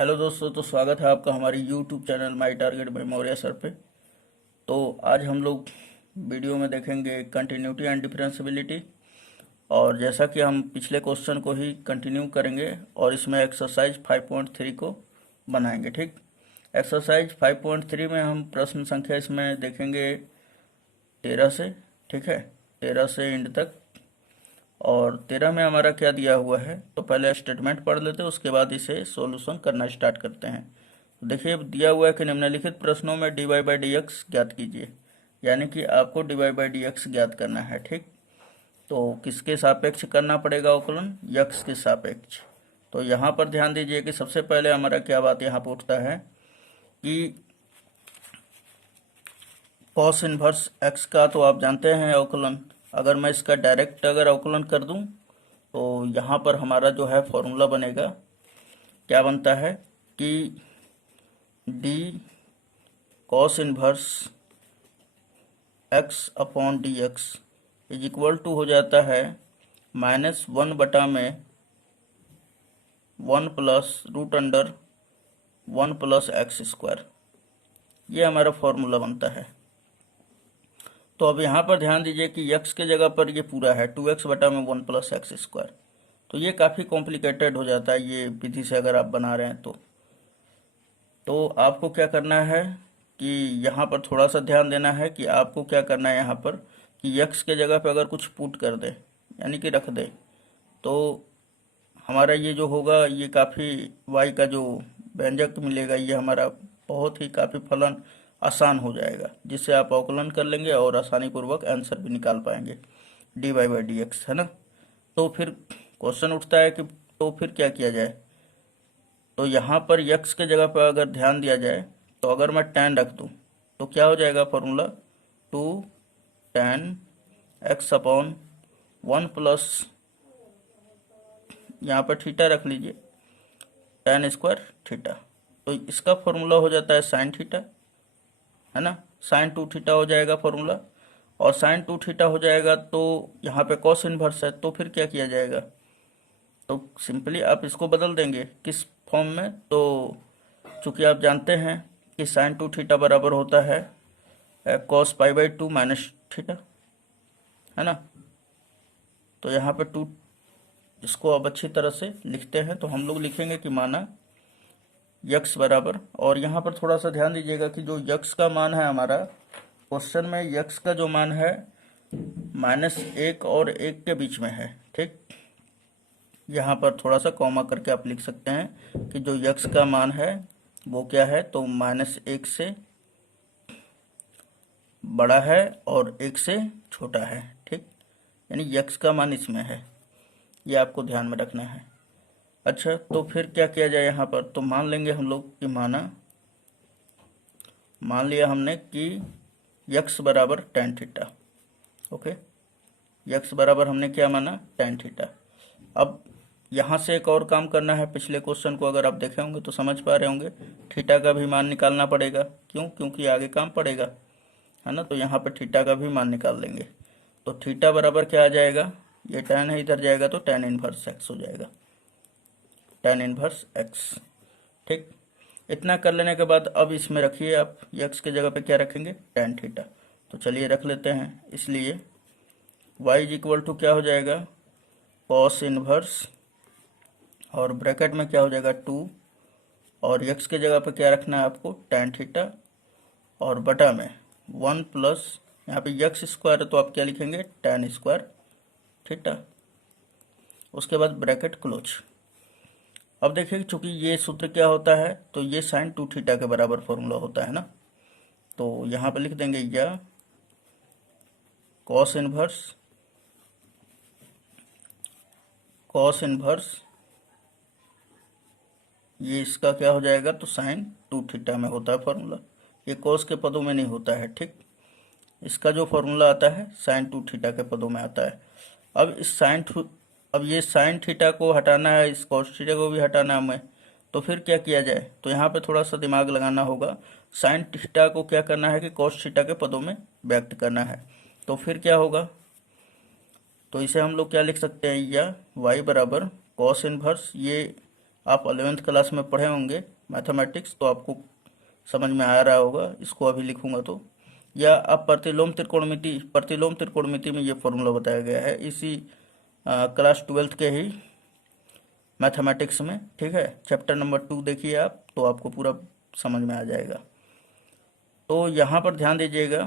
Hello दोस्तों, तो स्वागत है आपका हमारे YouTube channel my target by Maurya sir पे। तो आज हम लोग वीडियो में देखेंगे कंटिन्यूटी एंड डिफरेंशियबिलिटी। और जैसा कि हम पिछले क्वेश्चन को ही कंटिन्यू करेंगे और इसमें एक्सरसाइज 5.3 को बनाएंगे। ठीक, एक्सरसाइज 5.3 में हम प्रश्न संख्या इसमें देखेंगे 13 से। ठीक है, 13 से एंड तक। और 13 में हमारा क्या दिया हुआ है, तो पहले स्टेटमेंट पढ़ लेते हैं, उसके बाद इसे सॉल्यूशन करना स्टार्ट करते हैं। तो देखिए, दिया हुआ है कि निम्नलिखित प्रश्नों में dy बाई डी एक्स ज्ञात कीजिए। यानी कि आपको dy बाई डी एक्स ज्ञात करना है। ठीक, तो किसके सापेक्ष करना पड़ेगा अवकलन? यक्स के सापेक्ष। तो यहाँ पर ध्यान दीजिए कि सबसे पहले हमारा क्या बात यहाँ पर उठता है कि कॉस इनवर्स एक्स का तो आप जानते हैं अवकलन। अगर मैं इसका डायरेक्ट अगर अवकलन कर दूं तो यहाँ पर हमारा जो है फॉर्मूला बनेगा, क्या बनता है कि D cos inverse X upon D X is equal to हो जाता है -1 बटा में 1 plus root under 1 plus X square. ये हमारा फॉर्मूला बनता है। तो अब यहाँ पर ध्यान दीजिए कि x के जगह पर ये पूरा है 2x बटा में 1 प्लस एक्स स्क्वायर। तो ये काफ़ी कॉम्प्लिकेटेड हो जाता है ये विधि से अगर आप बना रहे हैं तो आपको क्या करना है कि यहाँ पर थोड़ा सा ध्यान देना है कि आपको क्या करना है यहाँ पर कि x के जगह पर अगर कुछ पुट कर दे, यानी कि रख दे, तो हमारा ये जो होगा ये काफ़ी y का जो व्यंजक मिलेगा ये हमारा बहुत ही काफ़ी फलन आसान हो जाएगा, जिससे आप अवकलन कर लेंगे और आसानी पूर्वक आंसर भी निकाल पाएंगे D Y by D X, है ना। तो फिर क्वेश्चन उठता है कि तो फिर क्या किया जाए। तो यहाँ पर यक्स के जगह पर अगर ध्यान दिया जाए तो अगर मैं tan रख दूँ तो क्या हो जाएगा formula 2 tan x upon 1 plus, यहाँ पर थीटा रख लीजिए, tan स्क्वायर थीटा। तो इसका फॉर्मूला हो जाता है साइन थीटा, है ना। साइन 2 थीटा हो जाएगा फॉर्मूला, और साइन 2 थीटा हो जाएगा तो यहाँ पे कॉस इनवर्स है, तो फिर क्या किया जाएगा, तो सिंपली आप इसको बदल देंगे किस फॉर्म में। तो चूंकि आप जानते हैं कि साइन 2 थीटा बराबर होता है cos pi by 2 minus theta, है ना। तो यहाँ पे 2 इसको अब अच्छी तरह से लिखते हैं, तो हम लोग लिखेंगे कि माना यक्स बराबर, और यहाँ पर थोड़ा सा ध्यान दीजिएगा कि जो यक्स का मान है हमारा क्वेश्चन में, यक्स का जो मान है -1 और 1 के बीच में है। ठीक, यहाँ पर थोड़ा सा कॉमा करके आप लिख सकते हैं कि जो यक्स का मान है वो क्या है, तो -1 से बड़ा है और 1 से छोटा है। ठीक, यानी यक्स का मान इसमें है, ये आपको ध्यान में रखना है। अच्छा, तो फिर क्या किया जाए यहाँ पर, तो मान लेंगे हम लोग कि मान लिया हमने कि यक्स बराबर tan थीटा। ओके, यक्स बराबर हमने क्या माना, tan थीटा। अब यहाँ से एक और काम करना है, पिछले क्वेश्चन को अगर आप देखे होंगे तो समझ पा रहे होंगे, थीटा का भी मान निकालना पड़ेगा। क्यों? क्योंकि आगे काम पड़ेगा, है ना। तो यहाँ पर थीटा का भी मान निकाल लेंगे। तो थीटा बराबर क्या आ जाएगा, ये tan है इधर जाएगा तो tan इनवर्स एक्स हो जाएगा, tan इनवर्स एक्स। ठीक, इतना कर लेने के बाद अब इसमें रखिए आप यक्स के जगह पे क्या रखेंगे, tan थीटा। तो चलिए रख लेते हैं, इसलिए y इज इक्वल टू क्या हो जाएगा, कॉस इनवर्स, और ब्रैकेट में क्या हो जाएगा 2, और यक्स के जगह पे क्या रखना है आपको, tan थीटा, और बटा में 1 प्लस, यहाँ पे यक्स स्क्वायर है तो आप क्या लिखेंगे, tan स्क्वायर थीटा। उसके बाद ब्रैकेट क्लोज। अब देखिए, चूंकि ये सूत्र क्या होता है, तो ये साइन 2 थीटा के बराबर फॉर्मूला होता है ना। तो यहाँ पे लिख देंगे या कॉस इनवर्स ये इसका क्या हो जाएगा, तो साइन 2 थीटा में होता है फॉर्मूला, ये कॉस के पदों में नहीं होता है। ठीक, इसका जो फॉर्मूला आता है साइन 2 थीटा के पदों में आता है। अब अब ये साइन थीटा को हटाना है, इस कॉस थीटा को भी हटाना है हमें, तो फिर क्या किया जाए, तो यहाँ पे थोड़ा सा दिमाग लगाना होगा। साइन थीटा को क्या करना है कि कॉस थीटा के पदों में व्यक्त करना है। तो फिर क्या होगा, तो इसे हम लोग क्या लिख सकते हैं, या y बराबर कॉस इनवर्स, ये आप 11th क्लास में पढ़े होंगे मैथमेटिक्स, तो आपको समझ में आ रहा होगा। इसको अभी लिखूंगा तो, या आप प्रतिलोम त्रिकोणमिति में ये फॉर्मूला बताया गया है इसी क्लास 12th के ही मैथमेटिक्स में, ठीक है। चैप्टर नंबर 2 देखिए आप, तो आपको पूरा समझ में आ जाएगा। तो यहाँ पर ध्यान दीजिएगा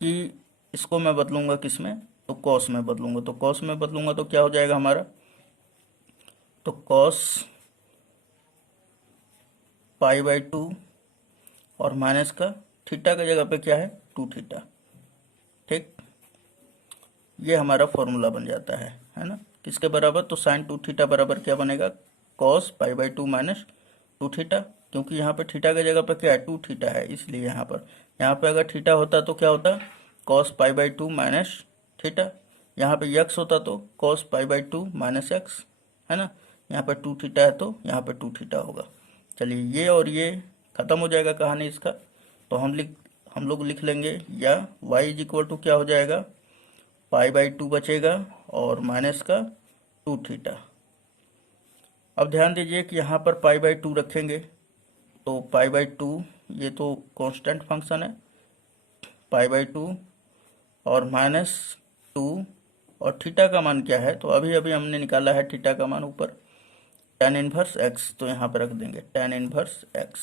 कि इसको मैं बदलूंगा किस में, तो कॉस में बदलूंगा। तो कॉस में बदलूंगा तो क्या हो जाएगा हमारा, तो कॉस π/2 और माइनस का थीटा की जगह पे क्या है 2 थीटा, ठीक। ये हमारा फॉर्मूला बन जाता है ना। किसके बराबर, तो साइन 2 थीटा बराबर क्या बनेगा, कॉस π/2 माइनस 2 थीटा, क्योंकि यहाँ पे थीटा की जगह पे क्या है 2 थीटा है, इसलिए यहाँ पे अगर थीटा होता तो क्या होता, कॉस π/2 माइनस थीटा। यहाँ पे यक्स होता तो कॉस π/2 माइनस एक्स, है ना। यहाँ पे 2 थीटा है तो यहाँ पे 2 थीटा होगा। चलिए ये और ये खत्म हो जाएगा कहानी इसका। तो हम लोग लिख लेंगे, या y इज इक्वल टू क्या हो जाएगा, π/2 बचेगा और माइनस का 2 थीटा। अब ध्यान दीजिए कि यहाँ पर π/2 रखेंगे, तो π/2 ये तो कांस्टेंट फंक्शन है, π/2 और माइनस 2, और थीटा का मान क्या है, तो अभी अभी हमने निकाला है थीटा का मान ऊपर, tan इनवर्स x, तो यहाँ पर रख देंगे tan इनवर्स x,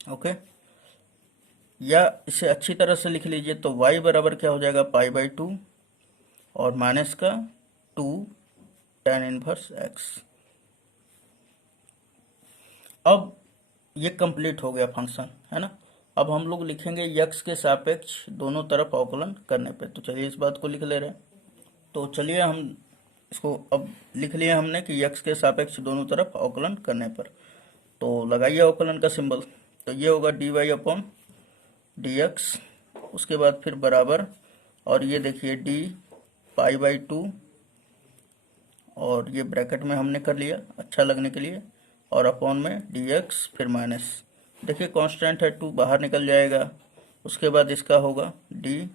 ओके। या इसे अच्छी तरह से लिख लीजिए, तो y बराबर क्या हो जाएगा π/2 और माइनस का 2 tan इनवर्स x। अब ये कंप्लीट हो गया फंक्शन, है ना। अब हम लोग लिखेंगे यक्स के सापेक्ष दोनों तरफ अवकलन करने पे। तो चलिए इस बात को लिख ले रहे हैं। तो चलिए हम इसको अब लिख लिया हमने कि यक्स के सापेक्ष दोनों तरफ अवकलन करने पर। तो लगाइए अवकलन का सिंबल, तो ये होगा dy/dx, उसके बाद फिर बराबर, और ये देखिए d π/2, और ये ब्रैकेट में हमने कर लिया अच्छा लगने के लिए, और अपॉन में dx, फिर माइनस, देखिए कांस्टेंट है 2 बाहर निकल जाएगा। उसके बाद इसका होगा d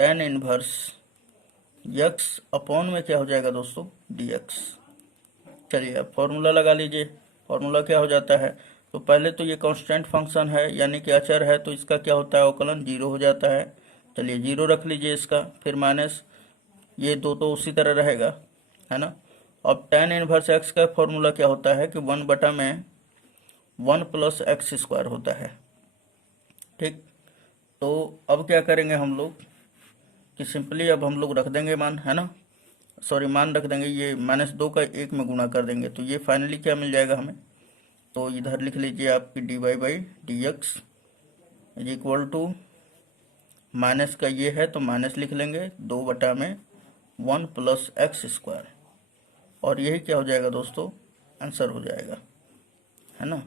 tan inverse x upon में क्या हो जाएगा दोस्तों dx। चलिए अब फॉर्मूला लगा लीजिए। फॉर्मूला क्या हो जाता है, तो पहले तो ये कांस्टेंट फंक्शन है यानी कि अचर है, तो इसका क्या होता है अवकलन 0 हो जाता है। चलिए 0 रख लीजिए इसका, फिर माइनस, ये दो तो उसी तरह रहेगा, है ना। अब tan इनवर्स x का फॉर्मूला क्या होता है कि 1/1 प्लस एक्स स्क्वायर होता है, ठीक। तो अब क्या करेंगे हम लोग कि सिंपली अब हम लोग रख देंगे मान, है ना, सॉरी मान रख देंगे, ये -2 का 1 में गुणा कर देंगे, तो ये फाइनली क्या मिल जाएगा हमें, तो इधर लिख लीजिए आपकी dy/dx is equal to, minus का ये है तो माइनस लिख लेंगे 2/1 प्लस एक्स स्क्वायर, और यही क्या हो जाएगा दोस्तों आंसर हो जाएगा, है ना।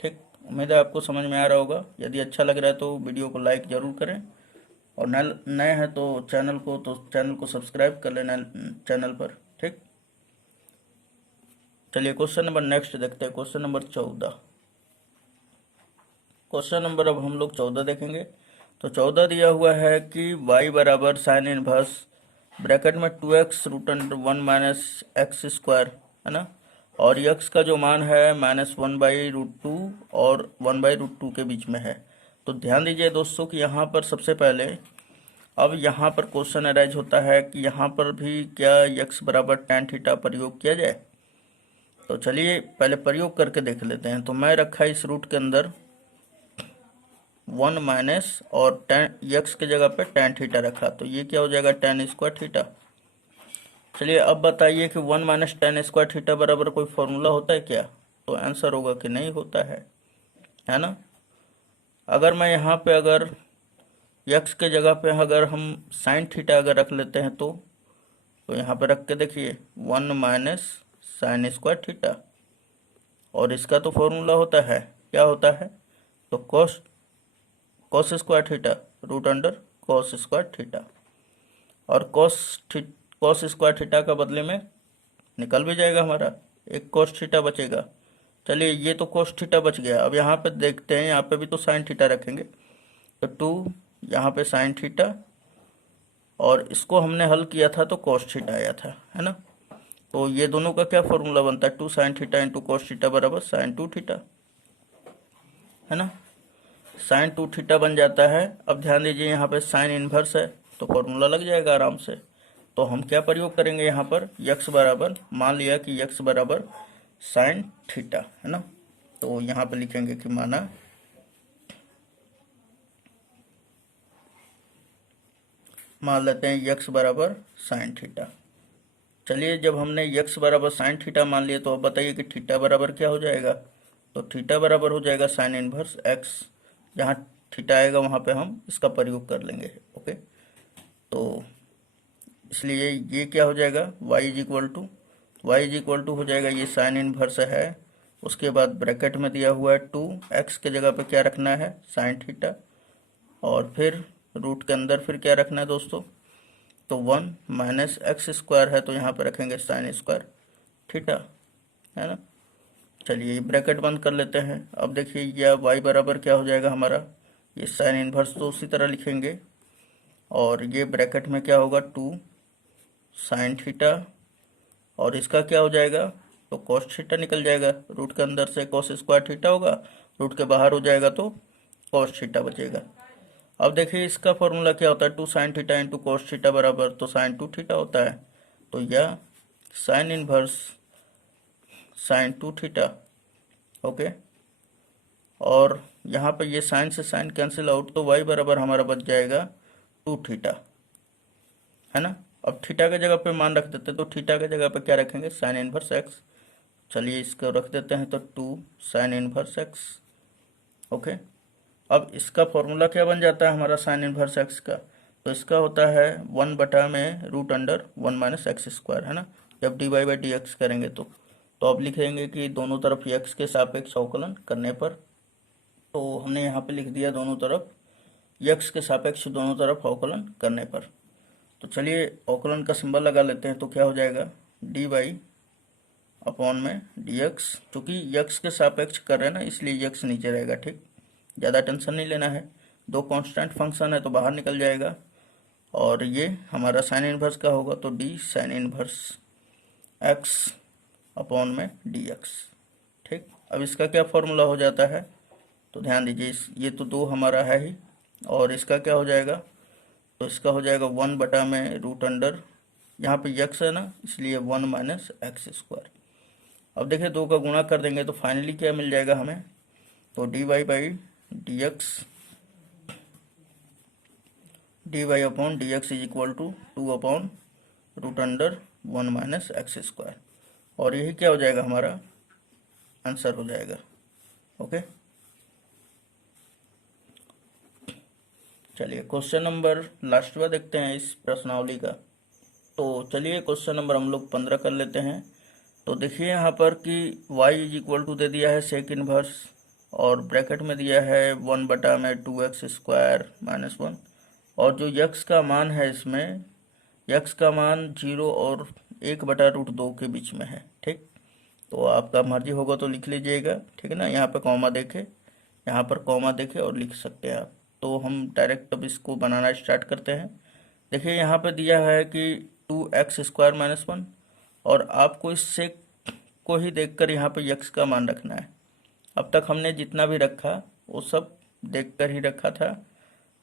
ठीक, उम्मीद है आपको समझ में आ रहा होगा। यदि अच्छा लग रहा है तो वीडियो को लाइक जरूर करें, और नए हैं तो चैनल को सब्सक्राइब कर लेना चैनल पर, ठीक। चलिए क्वेश्चन नंबर नेक्स्ट देखते हैं, क्वेश्चन नंबर 14। क्वेश्चन नंबर अब हम लोग 14 देखेंगे। तो 14 दिया हुआ है कि y बराबर साइन इनवर्स ब्रैकेट में 2x √1 माइनस एक्स स्क्वायर, है ना, और x का जो मान है -1/√2 और 1/√2 के बीच में है। तो ध्यान दीजिए दोस्तों कि यहाँ पर सबसे पहले, अब यहाँ पर क्वेश्चन अराइज होता है कि यहाँ पर भी क्या x बराबर tan थीटा प्रयोग किया जाए। तो चलिए पहले प्रयोग करके देख लेते हैं। तो मैं रखा इस रूट के अंदर 1 माइनस और x के जगह पे tan थीटा रखा, तो ये क्या हो जाएगा tan स्क्वायर थीटा। चलिए अब बताइए कि 1 माइनस tan स्क्वायर थीटा बराबर कोई फॉर्मूला होता है क्या, तो आंसर होगा कि नहीं होता है ना। अगर मैं यहाँ पे अगर x के जगह पे अगर हम साइन थीटा अगर रख लेते हैं तो यहाँ पे रख के देखिए 1 माइनस साइन स्क्वायर थीटा, और इसका तो फॉर्मूला होता है, क्या होता है, तो cos square theta √cos square theta, और कॉस स्क्वायर थीटा का बदले में निकल भी जाएगा हमारा, एक कॉस थीटा बचेगा। चलिए ये तो कॉस थीटा बच गया। अब यहाँ पे देखते हैं, यहाँ पे भी तो साइन थीटा रखेंगे, तो 2 यहाँ पे साइन थीटा और इसको हमने हल किया था तो cos थीटा आया था, है ना। तो ये दोनों का क्या फॉर्मूला बनता है, 2 sin theta into cos theta बराबर sin 2 थीटा, है ना। sin 2 थीटा बन जाता है। अब ध्यान दीजिए यहाँ पे साइन इनवर्स है तो फॉर्मूला लग जाएगा आराम से। तो हम क्या प्रयोग करेंगे यहाँ पर, यक्स बराबर, मान लिया कि यक्स बराबर साइन थीटा, है ना। तो यहाँ पे लिखेंगे कि माना मान लेते हैं यक्स बराबर साइन थीटा। चलिए, जब हमने यक्स बराबर साइन थीटा मान लिया तो अब बताइए कि थीटा बराबर क्या हो जाएगा। तो थीटा बराबर हो जाएगा साइन इनवर्स एक्स। जहाँ थीटा आएगा वहाँ पे हम इसका प्रयोग कर लेंगे। ओके, तो इसलिए ये क्या हो जाएगा, y इज इक्वल टू हो जाएगा, ये साइन इनवर्स है। उसके बाद ब्रैकेट में दिया हुआ है 2x के जगह पे क्या रखना है, साइन थीटा, और फिर रूट के अंदर फिर क्या रखना है दोस्तों, तो 1 माइनस एक्स स्क्वायर है तो यहाँ पे रखेंगे साइन स्क्वायर थीटा, है ना। चलिए ये ब्रैकेट बंद कर लेते हैं। अब देखिए यह y बराबर क्या हो जाएगा हमारा, ये साइन इनवर्स तो उसी तरह लिखेंगे, और ये ब्रैकेट में क्या होगा 2 साइन थीटा, और इसका क्या हो जाएगा, तो कॉस थीटा निकल जाएगा। रूट के अंदर से कॉस स्क्वायर थीटा होगा, रूट के बाहर हो जाएगा तो कॉस थीटा बचेगा। अब देखिए इसका फॉर्मूला क्या होता है, 2 sine theta into cos theta बराबर तो साइन 2 थीटा होता है। तो यह sine inverse sine 2 theta. Okay, और यहाँ पे ये साइन से साइन कैंसिल आउट तो y बराबर हमारा बच जाएगा 2 थीटा, है ना। अब थीटा के जगह पे मान रख देते, तो थीटा के जगह पे क्या रखेंगे, साइन इनवर्स एक्स। चलिए इसको रख देते हैं, तो 2 साइन इनवर्स एक्स। ओके, अब इसका फॉर्मूला क्या बन जाता है हमारा साइन इनवर्स एक्स का, तो इसका होता है 1 बटा में root under 1 minus X square, है ना। जब D Y by D X करेंगे तो अब लिखेंगे कि दोनों तरफ एक्स के सापेक्ष अवकलन करने पर, तो हमने यहाँ पे लिख दिया दोनों तरफ एक्स के सापेक्ष दोनों तरफ अवकलन करने पर। तो चलिए अवकलन का सिंबल लगा लेते हैं, तो क्या हो जाएगा, डी वाई अपॉन में डी एक्स। चूँकि यक्स के सापेक्ष कर रहे हैं ना, इसलिए यक्स नीचे रहेगा, ठीक, ज़्यादा टेंशन नहीं लेना है। दो कांस्टेंट फंक्शन है तो बाहर निकल जाएगा, और ये हमारा साइन इनवर्स का होगा तो D sine inverse X upon में डी एक्स, ठीक। अब इसका क्या फॉर्मूला हो जाता है, तो ध्यान दीजिए, ये तो 2 हमारा है ही, और इसका क्या हो जाएगा, तो इसका हो जाएगा 1 बटा में रूट अंडर, यहाँ पे यक्स है ना इसलिए 1 माइनस एक्स स्क्वायर। अब देखिए 2 का गुणा कर देंगे तो फाइनली क्या मिल जाएगा हमें, तो D Y by D X, D Y upon D X is equal to 2 upon root under 1 minus X square, और यही क्या हो जाएगा हमारा आंसर हो जाएगा। ओके, चलिए क्वेश्चन नंबर लास्ट में देखते हैं इस प्रश्नावली का। तो चलिए क्वेश्चन नंबर हम लोग 15 कर लेते हैं। तो देखिए यहाँ पर कि y इज इक्वल टू दे दिया है सेक इनवर्स, और ब्रैकेट में दिया है 1 बटा में 2x स्क्वायर माइनस 1, और जो यक्स का मान है इसमें, यक्स का मान 0 और 1 बटा रूट 2 के बीच में है, ठीक। तो आपका मर्जी होगा तो लिख लीजिएगा, ठीक है ना। यहाँ पे कॉमा देखे, यहाँ पर कॉमा देखे और लिख सकते हैं आप। तो हम डायरेक्ट अब इसको बनाना स्टार्ट करते हैं। देखिए यहाँ पे दिया है कि 2x स्क्वायर माइनस 1, और आपको इससे को ही देखकर यहाँ पे यक्स का मान रखना है। अब तक हमने जितना भी रखा वो सब देखकर ही रखा था,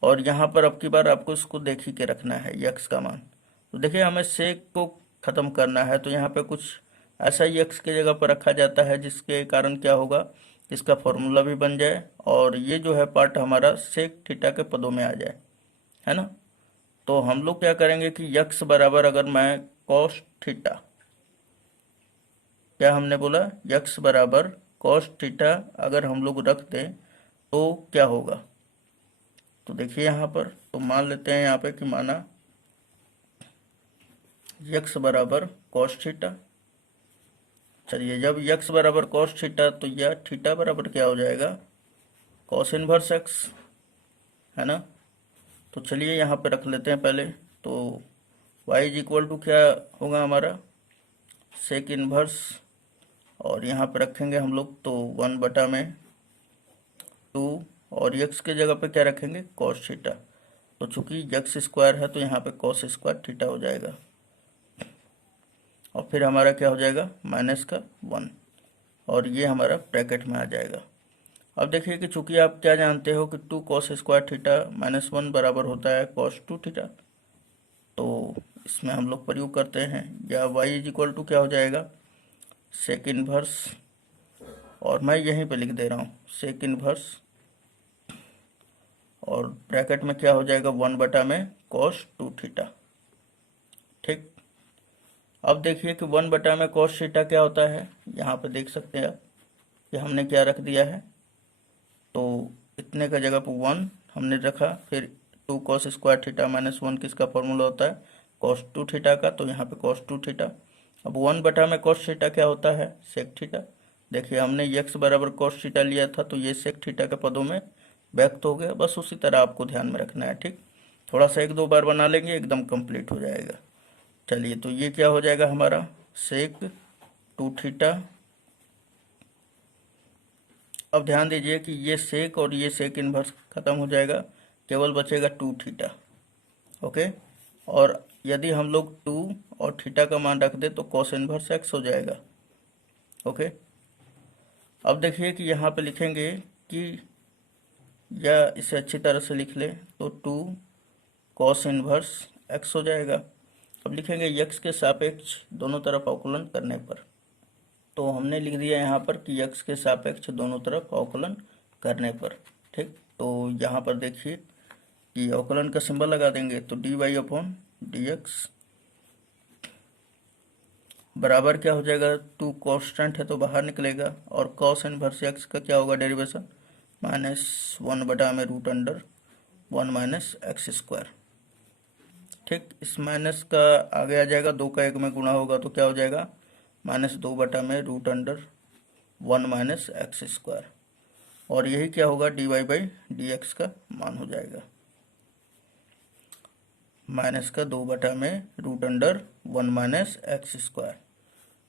और यहाँ पर अब की बार आपको इसको देख ही के रखना है यक्स का मान। तो देखिए हमें सेक को ख़त्म करना है, तो यहाँ पे कुछ ऐसा यक्स के जगह पर रखा जाता है जिसके कारण क्या होगा, इसका फॉर्मूला भी बन जाए, और ये जो है पार्ट हमारा सेक थीटा के पदों में आ जाए, है ना। तो हम लोग क्या करेंगे कि यक्स बराबर, अगर मैं कॉस थीटा, क्या हमने बोला, यक्स बराबर कॉस थीटा अगर हम लोग रख दें तो क्या होगा, तो देखिए यहाँ पर, तो मान लेते हैं यहाँ पे कि माना यक्स बराबर कॉस थीटा। चलिए जब यक्स बराबर कॉस थीटा, तो यह थीटा बराबर क्या हो जाएगा, कॉस इनवर्स एक्स, है ना। तो चलिए यहाँ पे रख लेते हैं पहले, तो y इज इक्वल टू क्या होगा हमारा, सेक इनवर्स, और यहाँ पे रखेंगे हम लोग तो 1 बटा में 2, और x के जगह पे क्या रखेंगे, कॉस थीटा। तो चूंकि यक्स स्क्वायर है तो यहाँ पे कॉस स्क्वायर थीटा हो जाएगा, और फिर हमारा क्या हो जाएगा माइनस का 1, और ये हमारा ब्रैकेट में आ जाएगा। अब देखिए कि चूंकि आप क्या जानते हो कि 2 कॉस स्क्वायर थीटा माइनस 1 बराबर होता है कॉस 2 थीटा, तो इसमें हम लोग प्रयोग करते हैं, या y इज इक्वल टू क्या हो जाएगा सेक इनवर्स, और मैं यहीं पे लिख दे रहा हूँ सेक इनवर्स, और ब्रैकेट में क्या हो जाएगा 1 में कॉस 2 थीटा। ठीक, अब देखिए कि 1 में कॉस थीटा क्या होता है, यहाँ पे देख सकते हैं आप कि हमने क्या रख दिया है, तो इतने का जगह पर 1 हमने रखा, फिर 2 कॉस स्क्वायर थीटा माइनस 1 किसका फॉर्मूला होता है कॉस 2 थीटा का, तो यहाँ पे कॉस 2 थीटा। अब 1 में कॉस थीटा क्या होता है सेक थीटा। देखिए हमने यक्स बराबर कॉस थीटा लिया था, तो ये सेक थीटा के पदों में व्यक्त हो गया, बस उसी तरह आपको ध्यान में रखना है। ठीक, थोड़ा सा 1-2 बार बना लेंगे एकदम कंप्लीट हो जाएगा। चलिए, तो ये क्या हो जाएगा हमारा सेक 2 थीटा। अब ध्यान दीजिए कि ये सेक और ये सेक इनवर्स खत्म हो जाएगा, केवल बचेगा 2 थीटा। ओके, और यदि हम लोग 2 और थीटा का मान रख दे तो कॉस इनवर्स एक्स हो जाएगा। ओके, अब देखिए कि यहाँ पे लिखेंगे कि, या इसे अच्छी तरह से लिख ले तो 2 कॉस इनवर्स एक्स हो जाएगा। अब लिखेंगे यक्स के सापेक्ष दोनों तरफ अवकलन करने पर, तो हमने लिख दिया यहाँ पर कि यक्स के सापेक्ष दोनों तरफ अवकलन करने पर। ठीक, तो यहाँ पर देखिए कि अवकलन का सिंबल लगा देंगे, तो dy अपॉन dx बराबर क्या हो जाएगा 2 कांस्टेंट है तो बाहर निकलेगा, और कॉस इनवर्स एक्स का क्या होगा डेरिवेशन -1 में root under 1 minus X square. ठीक, इस माइनस का आगे आ जाएगा, 2 का 1 में गुणा होगा तो क्या हो जाएगा -2 में root under 1 minus X square, और यही क्या होगा dy बाई डी एक्स का मान हो जाएगा माइनस का 2 में root under 1 minus X square.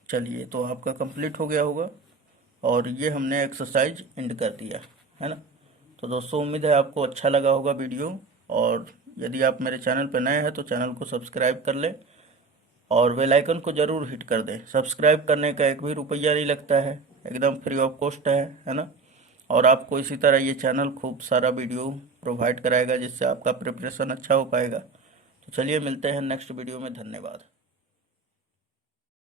चलिए, तो आपका कंप्लीट हो गया होगा, और ये हमने एक्सरसाइज एंड कर दिया है ना। तो दोस्तों उम्मीद है आपको अच्छा लगा होगा वीडियो, और यदि आप मेरे चैनल पर नए हैं तो चैनल को सब्सक्राइब कर लें और बेल आइकन को ज़रूर हिट कर दें। सब्सक्राइब करने का 1 भी रुपया नहीं लगता है, एकदम फ्री ऑफ कॉस्ट है ना। और आपको इसी तरह ये चैनल खूब सारा वीडियो प्रोवाइड कराएगा जिससे आपका प्रिपरेशन अच्छा हो पाएगा। तो चलिए मिलते हैं नेक्स्ट वीडियो में, धन्यवाद।